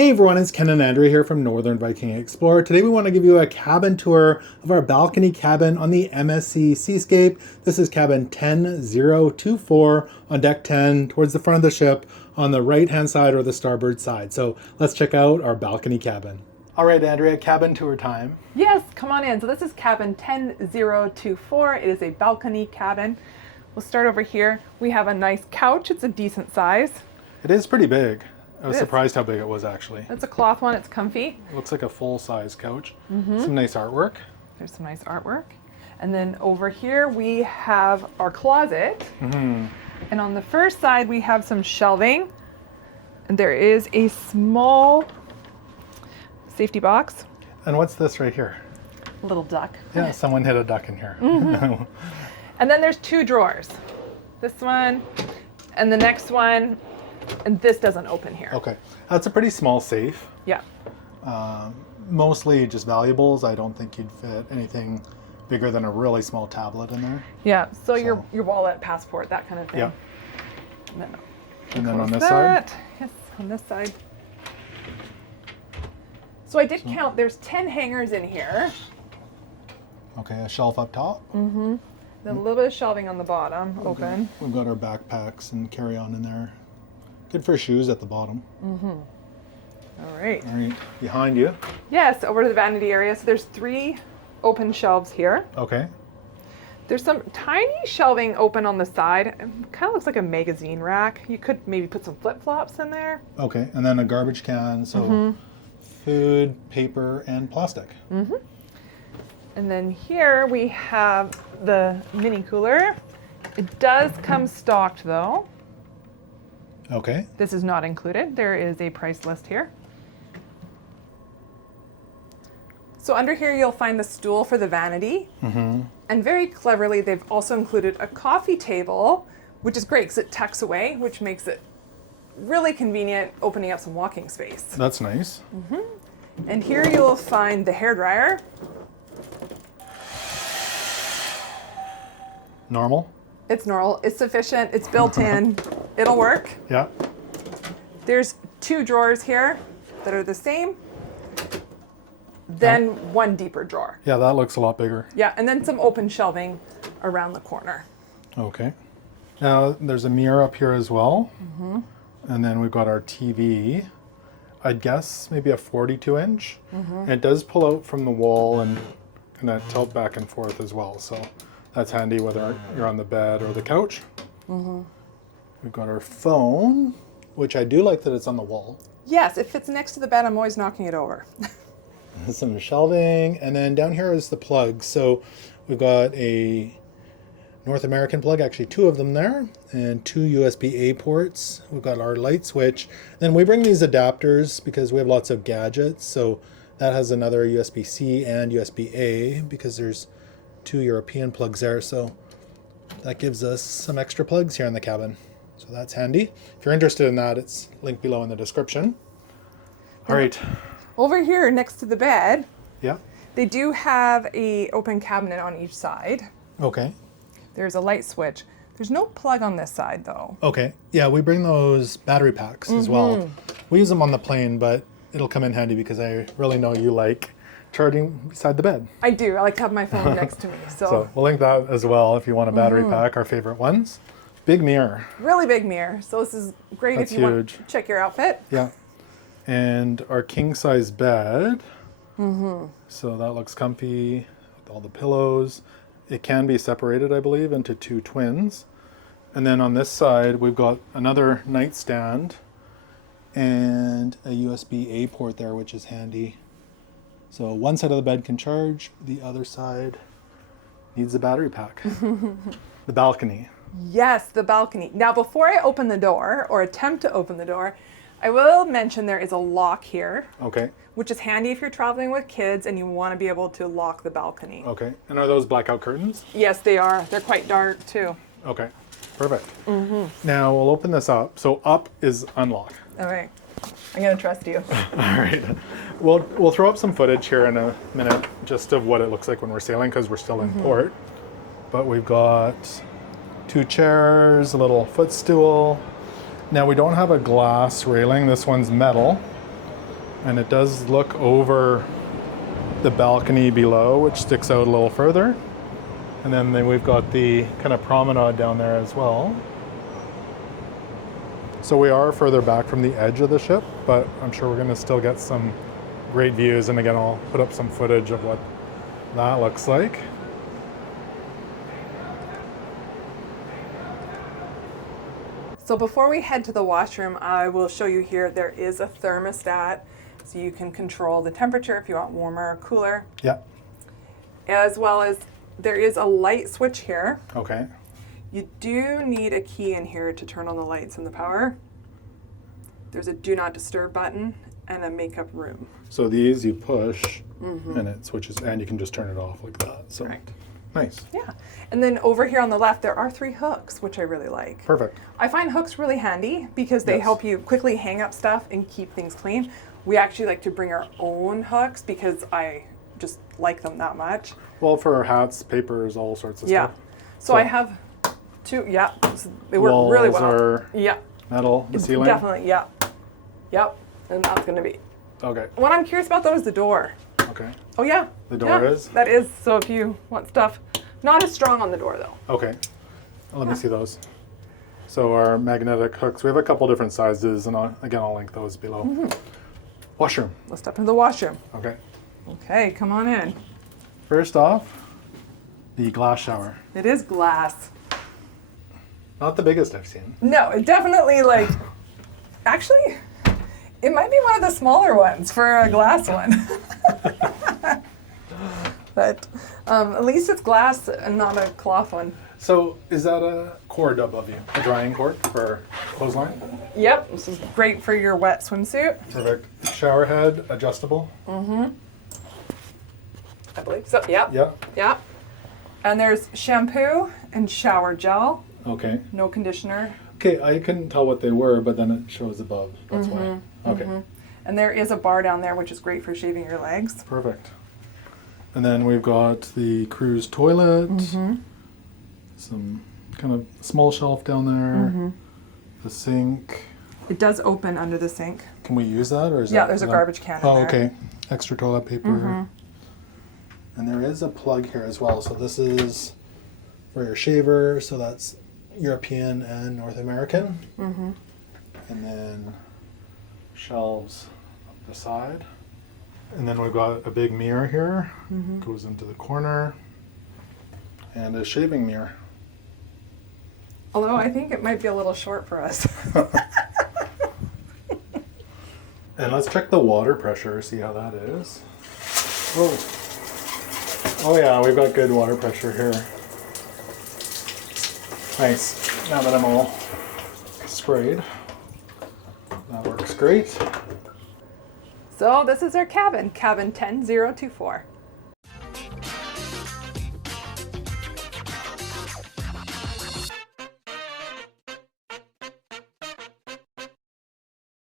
Hey everyone, it's Ken and Andrea here from Northern Viking Explorer. Today we want to give you a cabin tour of our balcony cabin on the MSC Seascape. This is cabin 10024 on deck 10 towards the front of the ship on the right hand side or the starboard side. So let's check out our balcony cabin. All right, Andrea, cabin tour time. Yes, come on in. So this is cabin 10024. It is a balcony cabin. We'll start over here. We have a nice couch. It's a decent size. It is pretty big. I was surprised how big it was, actually. It's a cloth one. It's comfy. It looks like a full-size couch. Some nice artwork. There's some nice artwork. And then over here we have our closet. And on the first side we have some shelving. And there is a small safety box. And what's this right here? A little duck. Yeah, someone hit a duck in here. And then there's two drawers. This one and the next one. And this doesn't open here. Okay, that's a pretty small safe. Yeah. Mostly just valuables. I don't think you'd fit anything bigger than a really small tablet in there. Yeah, so your wallet, passport, that kind of thing. Yeah. And then on this side? Yes, on this side. So I did count, there's 10 hangers in here. Okay, a shelf up top. Then a little bit of shelving on the bottom, open. We've got our backpacks and carry-on in there. Good for shoes at the bottom. All right. All right, behind you. Yes, over to the vanity area. So there's 3 open shelves here. Okay. There's some tiny shelving open on the side. It kind of looks like a magazine rack. You could maybe put some flip-flops in there. Okay, and then a garbage can, so food, paper, and plastic. And then here we have the mini cooler. It does come stocked though. Okay. This is not included. There is a price list here. So under here you'll find the stool for the vanity. And very cleverly they've also included a coffee table, which is great because it tucks away, which makes it really convenient opening up some walking space. That's nice. And here you'll find the hairdryer. Normal? It's normal, it's sufficient, it's built in, it'll work. Yeah. There's 2 drawers here that are the same, then one deeper drawer. Yeah, that looks a lot bigger. Yeah, and then some open shelving around the corner. Okay. Now there's a mirror up here as well. And then we've got our TV. I'd guess maybe a 42-inch. And it does pull out from the wall and kind of tilt back and forth as well. So that's handy whether you're on the bed or the couch. We've got our phone, which I do like that it's on the wall. Yes, it fits next to the bed. I'm always knocking it over. Some shelving, and then down here is the plugs. So we've got a North American plug, actually 2 of them there, and 2 USB-A ports. We've got our light switch. Then we bring these adapters because we have lots of gadgets. So that has another USB-C and USB-A because there's 2 European plugs there. So that gives us some extra plugs here in the cabin. So that's handy. If you're interested in that, it's linked below in the description. All right. Over here next to the bed, Yeah. they do have a open cabinet on each side. Okay. There's a light switch. There's no plug on this side though. Okay. Yeah, we bring those battery packs as well. We use them on the plane, but it'll come in handy because I really know you like charging beside the bed. I do. I like to have my phone next to me. So we'll link that as well if you want a battery pack, our favorite ones. Big mirror. Really big mirror. So this is great That's if you want huge. to check your outfit. Yeah. And our king size bed. So that looks comfy with all the pillows. It can be separated, I believe, into 2 twins. And then on this side, we've got another nightstand and a USB-A port there, which is handy. So one side of the bed can charge, the other side needs a battery pack. The balcony. Yes, the balcony. Now, before I open the door or attempt to open the door, I will mention there is a lock here, Okay. which is handy if you're traveling with kids and you want to be able to lock the balcony. Okay. And are those blackout curtains? Yes, they are. They're quite dark too. Okay. Perfect. Now we'll open this up. So up is unlock. All right. I'm going to trust you. All right. We'll throw up some footage here in a minute just of what it looks like when we're sailing because we're still in port. But we've got 2 chairs, a little footstool. Now we don't have a glass railing. This one's metal. And it does look over the balcony below, which sticks out a little further. And then we've got the kind of promenade down there as well. So we are further back from the edge of the ship, but I'm sure we're going to still get some great views. And again, I'll put up some footage of what that looks like. So before we head to the washroom, I will show you here, there is a thermostat, so you can control the temperature if you want warmer or cooler. Yeah. As well as there is a light switch here. Okay. You do need a key in here to turn on the lights and the power. There's a do not disturb button and a makeup room. So these you push and it switches, and you can just turn it off like that. So Right. nice. Yeah. And then over here on the left, there are 3 hooks, which I really like. Perfect. I find hooks really handy because they Yes. help you quickly hang up stuff and keep things clean. We actually like to bring our own hooks because I just like them that much. Well, for our hats, papers, all sorts of Yeah. stuff. So I have 2, yeah. They work Walls really well. are Yeah. metal, the ceiling? Definitely, yeah. Yep. And that's going to be. Okay. What I'm curious about though is the door. Okay. Oh yeah. The door Yeah, is? That is. So if you want stuff, not as strong on the door though. Okay. Let me see those. So our magnetic hooks, we have a couple different sizes, and I'll link those below. Washroom. Let's step into the washroom. Okay. Okay, come on in. First off, the glass shower. It is glass. Not the biggest I've seen. No, it definitely actually, it might be one of the smaller ones for a glass one. But at least it's glass and not a cloth one. So is that a cord above you? A drying cord for clothesline? Yep, this is great for your wet swimsuit. Perfect. Shower head, adjustable? I believe so. Yep. Yeah. Yep. And there's shampoo and shower gel. Okay. No conditioner. Okay, I couldn't tell what they were, but then it shows above. That's why. Okay. And there is a bar down there, which is great for shaving your legs. Perfect. And then we've got the cruise toilet. Some kind of small shelf down there. The sink. It does open under the sink. Can we use that, or is Yeah, that? there's a is that- garbage can in Oh, there. okay. Extra toilet paper. And there is a plug here as well. So this is for your shaver. So that's European and North American. And then shelves up the side. And then we've got a big mirror here. Goes into the corner. And a shaving mirror. Although I think it might be a little short for us. And let's check the water pressure, see how that is. Whoa. Oh yeah, we've got good water pressure here. Nice. Now that I'm all sprayed. That works great. So this is our cabin, cabin 10024.